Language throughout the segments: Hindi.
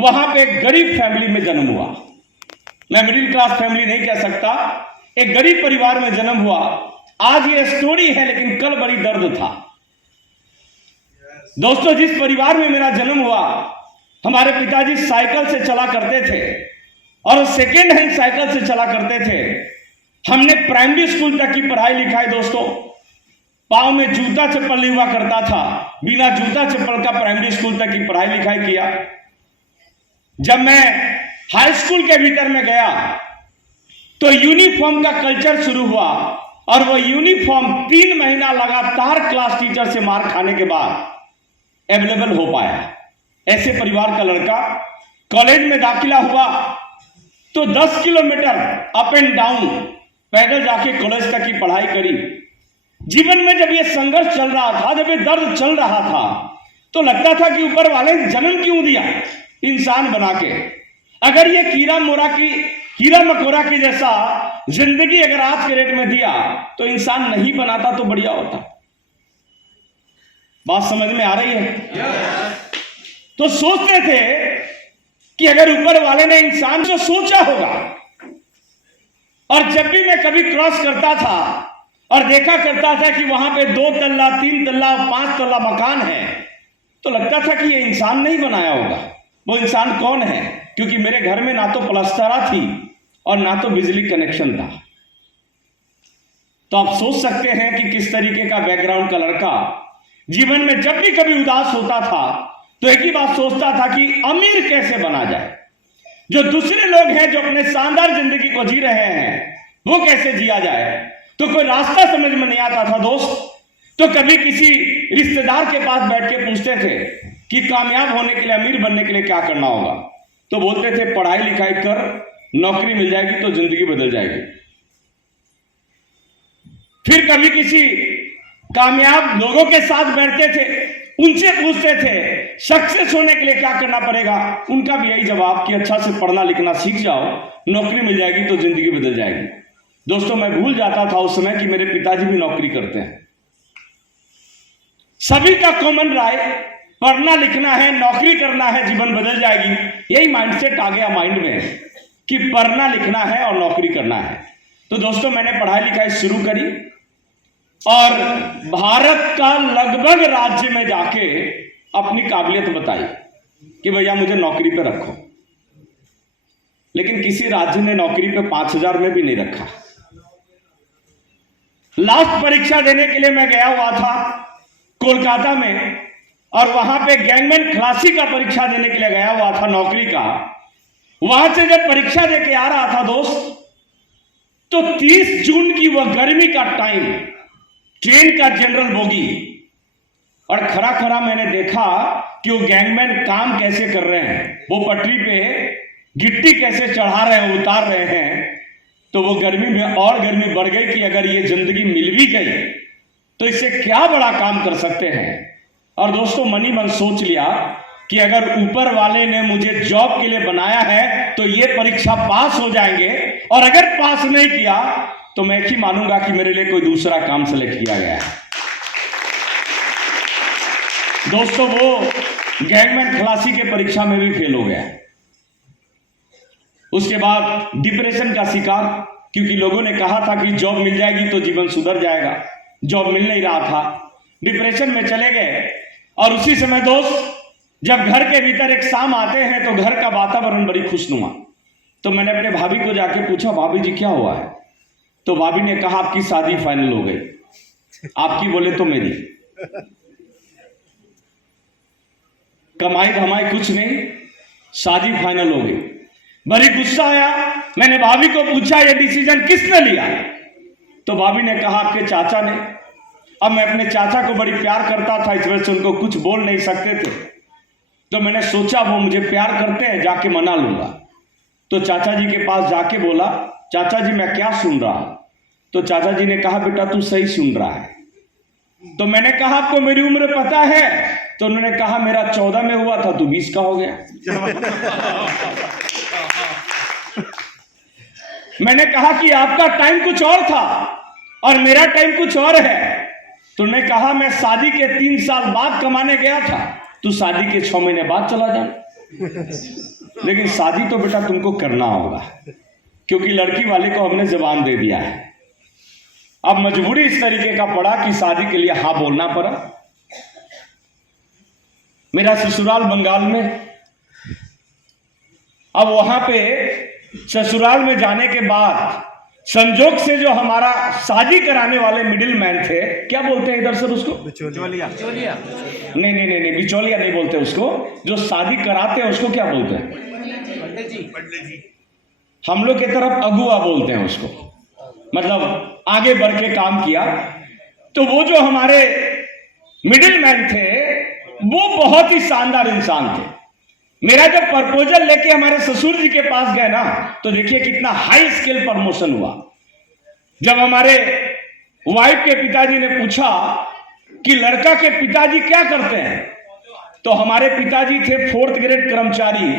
वहां पे एक गरीब फैमिली में जन्म हुआ। मैं मिडिल क्लास फैमिली नहीं कह सकता, एक गरीब परिवार में जन्म हुआ। आज ये स्टोरी है, लेकिन कल बड़ी दर्द था। दोस्तों, जिस परिवार में मेरा जन्म हुआ, हमारे पिताजी साइकिल से चला करते थे और सेकेंड हैंड साइकिल से चला करते थे। हमने प्राइमरी स्कूल तक की पढ़ाई लिखाई दोस्तों, पांव में जूता चप्पल नहीं हुआ करता था, बिना जूता चप्पल का प्राइमरी स्कूल तक की पढ़ाई लिखाई किया। जब मैं हाई स्कूल के भीतर में गया तो यूनिफॉर्म का कल्चर शुरू हुआ और वो यूनिफॉर्म 3 महीना लगातार क्लास टीचर से मार खाने के बाद अवेलेबल हो पाया। ऐसे परिवार का लड़का कॉलेज में दाखिला हुआ तो 10 किलोमीटर अप एंड डाउन पैदल जाके कॉलेज तक की पढ़ाई करी। जीवन में जब ये संघर्ष चल रहा था, जब ये दर्द चल रहा था, तो लगता था कि ऊपर वाले ने जन्म क्यों दिया इंसान बना के। अगर ये हीरा मकोरा की जैसा जिंदगी अगर आज के रेट में दिया तो इंसान नहीं बनाता तो बढ़िया होता। बात समझ में आ रही है? तो सोचते थे कि अगर ऊपर वाले ने इंसान को सोचा होगा। और जब भी मैं कभी क्रॉस करता था और देखा करता था कि वहां पे 2 तल्ला 3 तल्ला 5 तल्ला मकान है, तो लगता था कि ये इंसान नहीं बनाया होगा। वो इंसान कौन है? क्योंकि मेरे घर में ना तो प्लास्टरा थी और ना तो बिजली कनेक्शन था। तो आप सोच सकते हैं कि किस तरीके का बैकग्राउंड का लड़का जीवन में जब भी कभी उदास होता था तो एक ही बात सोचता था कि अमीर कैसे बना जाए। जो दूसरे लोग हैं जो अपने शानदार जिंदगी को जी रहे हैं, वो कैसे जिया जाए। तो कोई रास्ता समझ में नहीं आता था दोस्त। तो कभी किसी रिश्तेदार के पास बैठ के पूछते थे कि कामयाब होने के लिए, अमीर बनने के लिए क्या करना होगा। तो बोलते थे पढ़ाई लिखाई कर, नौकरी मिल जाएगी तो जिंदगी बदल जाएगी। फिर कभी किसी कामयाब लोगों के साथ बैठते थे, उनसे पूछते थे सक्सेस होने के लिए क्या करना पड़ेगा। उनका भी यही जवाब कि अच्छा से पढ़ना लिखना सीख जाओ, नौकरी मिल जाएगी तो जिंदगी बदल जाएगी। दोस्तों, मैं भूल जाता था उस समय कि मेरे पिताजी भी नौकरी करते हैं। सभी का कॉमन राय पढ़ना लिखना है, नौकरी करना है, जीवन बदल जाएगी। यही माइंडसेट आ गया माइंड में कि पढ़ना लिखना है और नौकरी करना है। तो दोस्तों, मैंने पढ़ाई लिखाई शुरू करी और भारत का लगभग राज्य में जाके अपनी काबिलियत बताई कि भैया मुझे नौकरी पे रखो। लेकिन किसी राज्य ने नौकरी पे 5000 में भी नहीं रखा। लास्ट परीक्षा देने के लिए मैं गया हुआ था कोलकाता में, और वहां पे गैंगमैन खलासी का परीक्षा देने के लिए गया हुआ था नौकरी का। वहां से जब परीक्षा देके आ रहा था दोस्त, तो 30 जून की वह गर्मी का टाइम, ट्रेन का जनरल बोगी, और खरा खरा मैंने देखा कि वो गैंगमैन काम कैसे कर रहे हैं। वो पटरी पे गिट्टी कैसे चढ़ा रहे हैं, उतार रहे हैं। तो वो गर्मी में और गर्मी बढ़ गई कि अगर ये जिंदगी मिल भी गई तो इससे क्या बड़ा काम कर सकते हैं। और दोस्तों, मनी मन सोच लिया कि अगर ऊपर वाले ने मुझे जॉब के लिए बनाया है तो ये परीक्षा पास हो जाएंगे, और अगर पास नहीं किया तो मैं ही मानूंगा कि मेरे लिए कोई दूसरा काम सेलेक्ट किया गया है। दोस्तों, वो गैंगमैन खलासी के परीक्षा में भी फेल हो गया। उसके बाद डिप्रेशन का शिकार, क्योंकि लोगों ने कहा था कि जॉब मिल जाएगी तो जीवन सुधर जाएगा। जॉब मिल नहीं रहा था, डिप्रेशन में चले गए। और उसी समय दोस्त, जब घर के भीतर एक शाम आते हैं तो घर का वातावरण बड़ी खुशनुमा। तो मैंने अपने भाभी को जाके पूछा, भाभी जी क्या हुआ है? तो भाभी ने कहा आपकी शादी फाइनल हो गई। आपकी बोले तो मेरी। कमाई धमाई कुछ नहीं, शादी फाइनल हो गई। बड़ी गुस्सा आया। मैंने भाभी को पूछा ये डिसीजन किसने लिया? तो भाभी ने कहा आपके चाचा ने। अब मैं अपने चाचा को बड़ी प्यार करता था, इस वजह से उनको कुछ बोल नहीं सकते थे। तो मैंने सोचा वो मुझे प्यार करते हैं, जाके मना लूंगा। तो चाचा जी के पास जाके बोला, चाचा जी मैं क्या सुन रहा? तो चाचा जी ने कहा बेटा तू सही सुन रहा है। तो मैंने कहा आपको मेरी उम्र पता है? तो उन्होंने कहा मेरा 14 में हुआ था, तू 20 का हो गया। मैंने कहा कि आपका टाइम कुछ और था और मेरा टाइम कुछ और है। तो उन्होंने कहा मैं शादी के 3 साल बाद कमाने गया था, तू शादी के 6 महीने बाद चला जा। लेकिन शादी तो बेटा तुमको करना होगा, क्योंकि लड़की वाले को हमने जबान दे दिया है। अब मजबूरी इस तरीके का पड़ा कि शादी के लिए हाँ बोलना पड़ा। मेरा ससुराल बंगाल में, अब वहां पे ससुराल में जाने के बाद संजोग से जो हमारा शादी कराने वाले मिडिल मैन थे, क्या बोलते हैं इधर सर उसको? बिचौलिया। नहीं नहीं नहीं नहीं, बिचौलिया नहीं बोलते उसको, जो शादी कराते हैं उसको क्या बोलते हैं? पंडित जी। हम लोग की तरफ अगुआ बोलते हैं उसको, मतलब आगे बढ़ के काम किया। तो वो जो हमारे मिडिल मैन थे वो बहुत ही शानदार इंसान थे। मेरा जब प्रपोजल लेके हमारे ससुर जी के पास गए ना, तो देखिए कितना हाई स्केल प्रमोशन हुआ। जब हमारे वाइफ के पिताजी ने पूछा कि लड़का के पिताजी क्या करते हैं, तो हमारे पिताजी थे 4th ग्रेड कर्मचारी।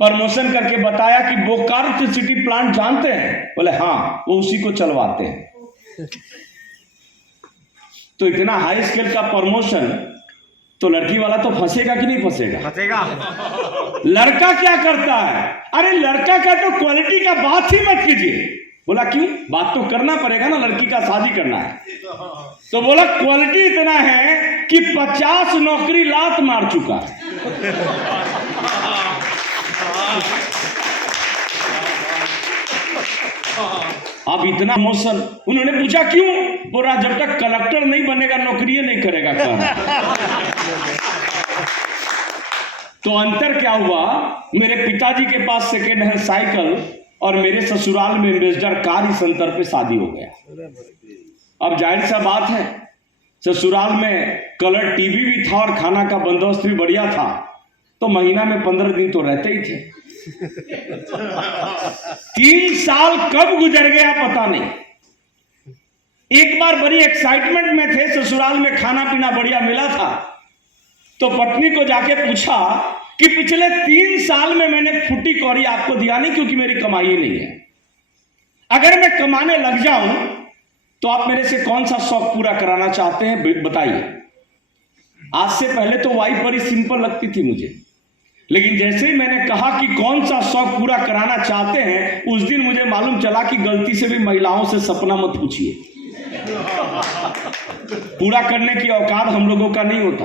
प्रमोशन करके बताया कि बोकारो सिटी प्लांट जानते हैं? बोले हाँ, वो उसी को चलवाते हैं। तो इतना हाई स्केल का प्रमोशन, तो लड़की वाला तो फंसेगा कि नहीं फंसेगा? फंसेगा। लड़का क्या करता है? अरे लड़का का तो क्वालिटी का बात ही मत कीजिए। बोला क्यों? बात तो करना पड़ेगा ना, लड़की का शादी करना है। तो बोला क्वालिटी इतना है कि 50 नौकरी लात मार चुका है। अब इतना मोशन। उन्होंने पूछा क्यों? बोला जब तक कलेक्टर नहीं बनेगा नौकरी नहीं करेगा काम। तो अंतर क्या हुआ, मेरे पिताजी के पास सेकेंड हैंड साइकिल और मेरे ससुराल में एम्बेसडर कार, इस अंतर पे शादी हो गया। अब जाहिर सा बात है, ससुराल में कलर टीवी भी था और खाना का बंदोबस्त भी बढ़िया था, तो महीना में 15 दिन तो रहते ही थे। 3 साल कब गुजर गया पता नहीं। एक बार बड़ी एक्साइटमेंट में थे, ससुराल में खाना पीना बढ़िया मिला था, तो पत्नी को जाके पूछा कि पिछले 3 साल में मैंने फुटी कौड़ी आपको दिया नहीं, क्योंकि मेरी कमाई नहीं है। अगर मैं कमाने लग जाऊं तो आप मेरे से कौन सा शौक पूरा कराना चाहते हैं, बताइए। आज से पहले तो वाइफ बड़ी सिंपल लगती थी मुझे, लेकिन जैसे ही मैंने कहा कि कौन सा शौक पूरा कराना चाहते हैं, उस दिन मुझे मालूम चला कि गलती से भी महिलाओं से सपना मत पूछिए। पूरा करने की औकात हम लोगों का नहीं होता।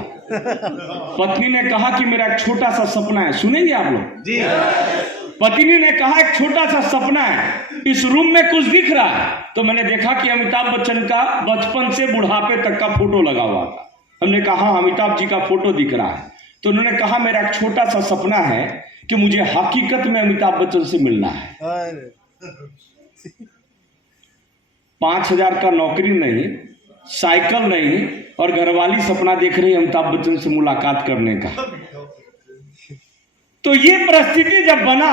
पत्नी ने कहा कि मेरा एक छोटा सा सपना है, सुनेंगे आप लोग जी? पत्नी ने कहा एक छोटा सा सपना है, इस रूम में कुछ दिख रहा है। तो मैंने देखा कि अमिताभ बच्चन का बचपन से बुढ़ापे तक का फोटो लगा हुआ था। हमने कहा अमिताभ जी का फोटो दिख रहा है। तो उन्होंने कहा मेरा एक छोटा सा सपना है कि मुझे हकीकत में अमिताभ बच्चन से मिलना है। 5000 का नौकरी नहीं, साइकिल नहीं, और घरवाली सपना देख रही है अमिताभ बच्चन से मुलाकात करने का। तो ये परिस्थिति जब बना,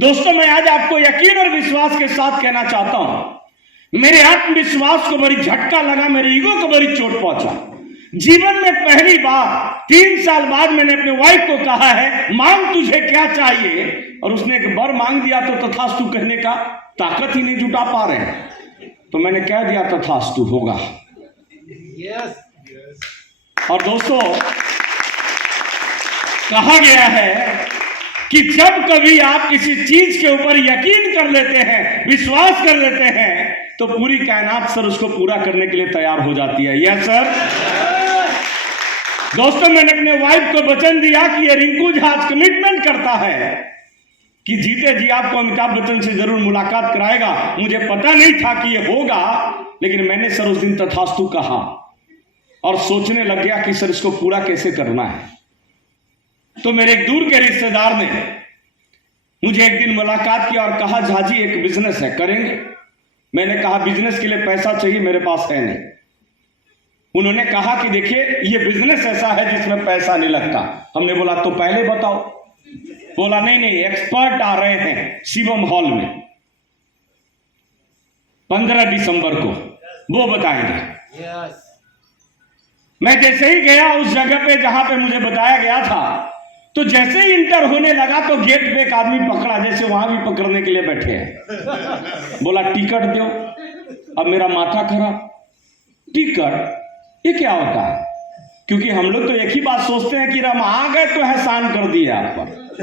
दोस्तों मैं आज आपको यकीन और विश्वास के साथ कहना चाहता हूं, मेरे आत्मविश्वास को बड़ी झटका लगा, मेरे ईगो को बड़ी चोट पहुंचा। जीवन में पहली बार 3 साल बाद मैंने अपने वाइफ को कहा है मांग तुझे क्या चाहिए, और उसने एक बार मांग दिया तो तथास्तु कहने का ताकत ही नहीं जुटा पा रहे हैं। तो मैंने कह दिया तथास्तु होगा। और दोस्तों कहा गया है कि जब कभी आप किसी चीज के ऊपर यकीन कर लेते हैं, विश्वास कर लेते हैं, तो पूरी कायनात सर उसको पूरा करने के लिए तैयार हो जाती है। Yes sir. दोस्तों मैंने अपने वाइफ को वचन दिया कि ये रिंकू झा कमिटमेंट करता है कि जीते जी आपको अमिताभ बच्चन से जरूर मुलाकात कराएगा। मुझे पता नहीं था कि ये होगा, लेकिन मैंने सर उस दिन तथास्तु कहा और सोचने लग गया कि सर इसको पूरा कैसे करना है। तो मेरे एक दूर के रिश्तेदार ने मुझे एक दिन मुलाकात किया और कहा झाजी एक बिजनेस है, करेंगे? मैंने कहा बिजनेस के लिए पैसा चाहिए, मेरे पास है नहीं। उन्होंने कहा कि देखिए ये बिजनेस ऐसा है जिसमें पैसा नहीं लगता। हमने बोला तो पहले बताओ। बोला नहीं नहीं, एक्सपर्ट आ रहे हैं शिवम हॉल में 15 दिसंबर को, वो बताएंगे। मैं जैसे ही गया उस जगह पे जहां पे मुझे बताया गया था, तो जैसे ही इंटर होने लगा तो गेट पे एक आदमी पकड़ा, जैसे वहां भी पकड़ने के लिए बैठे हैं। बोला टिकट दो। अब मेरा माथा खराब, टिकट ये क्या होता है? क्योंकि हम लोग तो एक ही बात सोचते हैं कि हम आ गए तो एहसान कर दिए आप पर।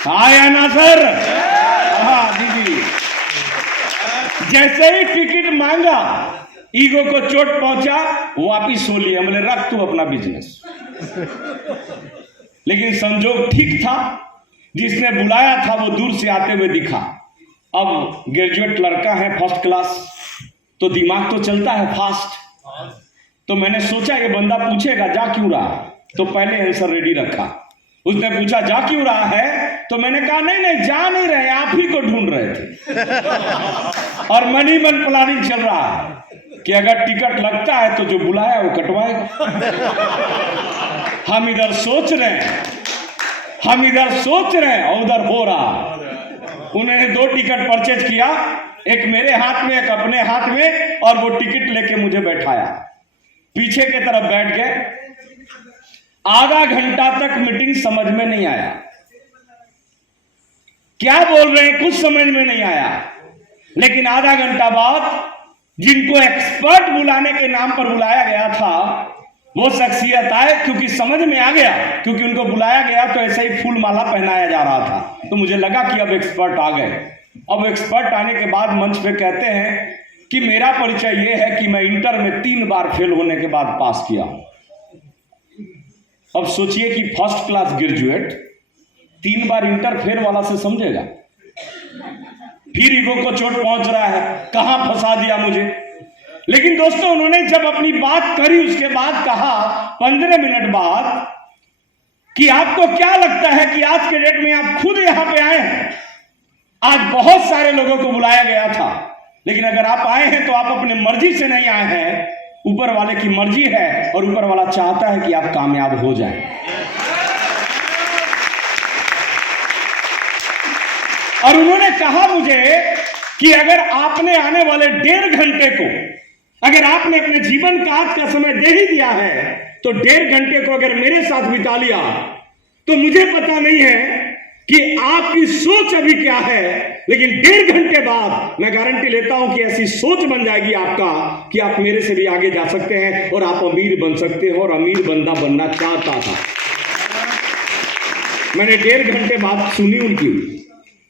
हाँ या ना सर? हाँ दीदी, जैसे ही टिकट मांगा, ईगो को चोट पहुंचा, वापिस हो लिया। बोले रख तू अपना बिजनेस। लेकिन संजोग ठीक था, जिसने बुलाया था वो दूर से आते हुए दिखा। अब ग्रेजुएट लड़का है, फर्स्ट क्लास, तो दिमाग तो चलता है फास्ट। तो मैंने सोचा ये बंदा पूछेगा जा क्यों रहा है, तो पहले आंसर रेडी रखा। उसने पूछा जा क्यों रहा है, तो मैंने कहा नहीं नहीं जा नहीं रहे, आप ही को ढूंढ रहे थे। और मन ही मन प्लानिंग चल रहा है कि अगर टिकट लगता है तो जो बुलाया वो कटवाएगा। हम इधर सोच रहे हैं, हम इधर सोच रहे हैं और उधर हो रहा। उन्होंने 2 टिकट परचेज किया, एक मेरे हाथ में एक अपने हाथ में, और वो टिकट लेके मुझे बैठाया, पीछे के तरफ बैठ गए। आधा घंटा तक मीटिंग समझ में नहीं आया, क्या बोल रहे हैं कुछ समझ में नहीं आया। लेकिन आधा घंटा बाद जिनको एक्सपर्ट बुलाने के नाम पर बुलाया गया था वो शख्सियत आए, क्योंकि समझ में आ गया, क्योंकि उनको बुलाया गया तो ऐसे ही फूल माला पहनाया जा रहा था। तो मुझे लगा कि अब एक्सपर्ट आ गए। अब एक्सपर्ट आने के बाद मंच पे कहते हैं कि मेरा परिचय ये है कि मैं इंटर में 3 बार फेल होने के बाद पास किया। अब सोचिए कि फर्स्ट क्लास ग्रेजुएट 3 बार इंटर फेल वाला से समझेगा। फिर ईगो को चोट पहुंच रहा है, कहां फंसा दिया मुझे। लेकिन दोस्तों उन्होंने जब अपनी बात करी, उसके बाद कहा 15 मिनट बाद कि आपको क्या लगता है कि आज के डेट में आप खुद यहां पे आए हैं। आज बहुत सारे लोगों को बुलाया गया था, लेकिन अगर आप आए हैं तो आप अपने मर्जी से नहीं आए हैं, ऊपर वाले की मर्जी है, और ऊपर वाला चाहता है कि आप कामयाब हो जाएं। और उन्होंने कहा मुझे कि अगर आपने आने वाले 1.5 घंटे को, अगर आपने अपने जीवन का आज का समय दे ही दिया है, तो 1.5 घंटे को अगर मेरे साथ बिता लिया, तो मुझे पता नहीं है कि आपकी सोच अभी क्या है, लेकिन 1.5 घंटे बाद मैं गारंटी लेता हूं कि ऐसी सोच बन जाएगी आपका कि आप मेरे से भी आगे जा सकते हैं और आप अमीर बन सकते हो। और अमीर बंदा बनना चाहता था। मैंने 1.5 घंटे बाद सुनी उनकी,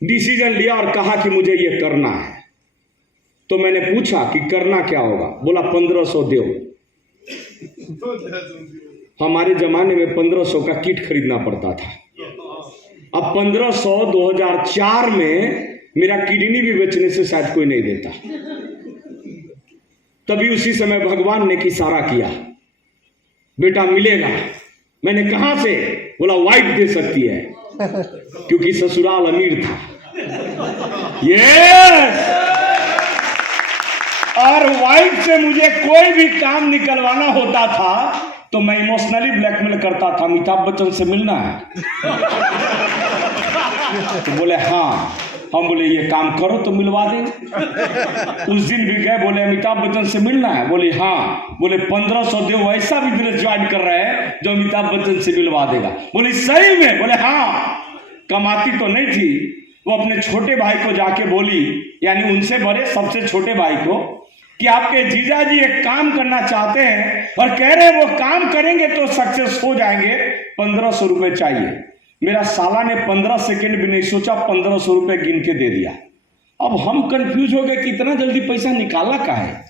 डिसीजन लिया और कहा कि मुझे ये करना है। तो मैंने पूछा कि करना क्या होगा, बोला 1500 दो। हमारे जमाने में 1500 का किट खरीदना पड़ता था। अब 1500 2004 में मेरा किडनी भी बेचने से शायद कोई नहीं देता। तभी उसी समय भगवान ने इशारा किया, बेटा मिलेगा। मैंने कहां से, बोला वाइफ दे सकती है, क्योंकि ससुराल अमीर था। यस, और वाइफ से मुझे कोई भी काम निकलवाना होता था तो मैं इमोशनली ब्लैकमेल करता था, अमिताभ बच्चन से मिलना है। तो बोले हाँ, हम बोले ये काम करो तो मिलवा देंगे। उस दिन भी गए, बोले अमिताभ बच्चन से मिलना है, बोले हाँ। बोले 1500 दो, ऐसा बिजनेस ज्वाइन कर रहे हैं जो अमिताभ बच्चन से मिलवा देगा। बोले सही में? बोले हाँ। कमाती तो नहीं थी, वो अपने छोटे भाई को जाके बोली, यानी उनसे बड़े सबसे छोटे भाई को, कि आपके जीजाजी एक काम करना चाहते हैं और कह रहे हैं वो काम करेंगे तो सक्सेस हो जाएंगे, 1500 रुपए चाहिए। मेरा साला ने 15 सेकंड भी नहीं सोचा, 1500 रुपए गिन के दे दिया। अब हम कंफ्यूज हो गए कि इतना जल्दी पैसा निकाला का है।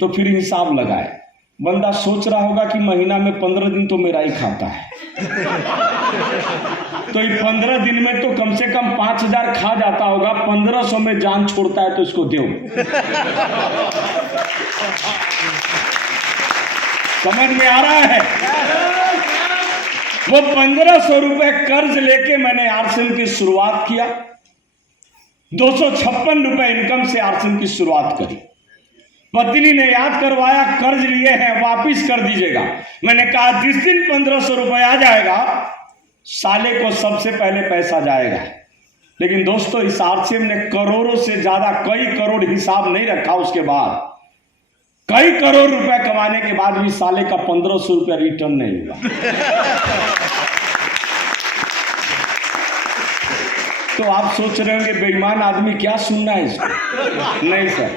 तो फिर हिसाब लगाए, बंदा सोच रहा होगा कि महीना में 15 दिन तो मेरा ही खाता है, तो ये 15 दिन में तो कम से कम 5000 खा जाता होगा, 1500 में जान छोड़ता है तो इसको दो। समझ में आ रहा है? वो 1500 रुपए कर्ज लेके मैंने आरसीएम की शुरुआत किया। 256 रुपए इनकम से आरसीएम की शुरुआत करी। पत्नी ने याद करवाया, कर्ज लिए हैं वापिस कर दीजिएगा। मैंने कहा जिस दिन 1500 रुपए आ जाएगा, साले को सबसे पहले पैसा जाएगा। लेकिन दोस्तों इस आरसीएम ने करोड़ों से ज्यादा, कई करोड़ हिसाब नहीं रखा, उसके बाद कई करोड़ रुपए कमाने के बाद भी साले का 1500 रुपया रिटर्न नहीं हुआ। तो आप सोच रहे होंगे बेईमान आदमी, क्या सुनना है इसको? नहीं सर,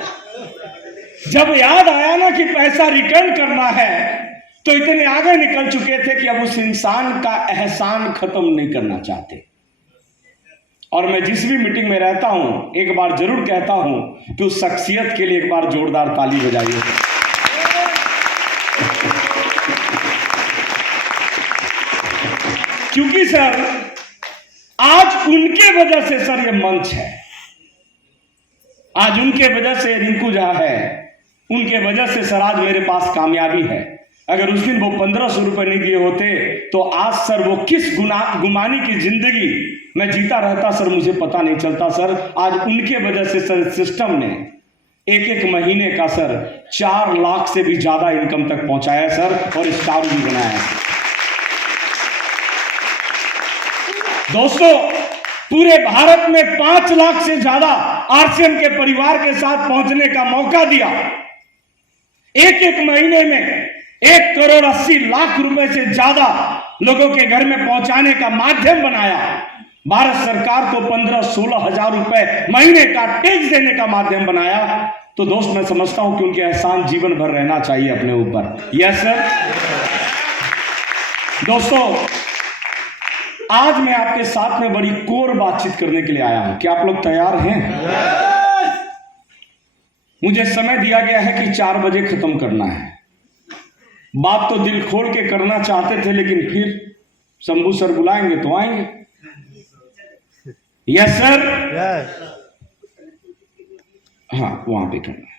जब याद आया ना कि पैसा रिटर्न करना है, तो इतने आगे निकल चुके थे कि अब उस इंसान का एहसान खत्म नहीं करना चाहते। और मैं जिस भी मीटिंग में रहता हूं एक बार जरूर कहता हूं कि उस शख्सियत के लिए एक बार जोरदार ताली बजाइए। क्योंकि सर आज उनके वजह से सर ये मंच है, आज उनके वजह से रिंकू जहां है, उनके वजह से सर आज मेरे पास कामयाबी है। अगर उस दिन वो 1500 रुपए नहीं दिए होते तो आज सर वो किस गुमानी की जिंदगी मैं जीता रहता सर, मुझे पता नहीं चलता सर। आज उनके वजह से सर सिस्टम ने एक एक महीने का सर 4 लाख से भी ज्यादा इनकम तक पहुंचाया सर, और स्टार भी बनाया। दोस्तों पूरे भारत में 5 लाख से ज्यादा आरसीएम के परिवार के साथ पहुंचने का मौका दिया। एक एक महीने में 1 करोड़ 80 लाख रुपए से ज्यादा लोगों के घर में पहुंचाने का माध्यम बनाया। भारत सरकार को 15-16 हजार रुपए महीने का टैक्स देने का माध्यम बनाया। तो दोस्त मैं समझता हूं कि उनके एहसान जीवन भर रहना चाहिए अपने ऊपर। Yes sir. दोस्तों आज मैं आपके साथ में बड़ी कोर बातचीत करने के लिए आया हूं। क्या आप लोग तैयार हैं? मुझे समय दिया गया है कि 4 बजे खत्म करना है। बात तो दिल खोल के करना चाहते थे, लेकिन फिर शंभू सर बुलाएंगे तो आएंगे। Yes sir. हाँ वहां पे करना।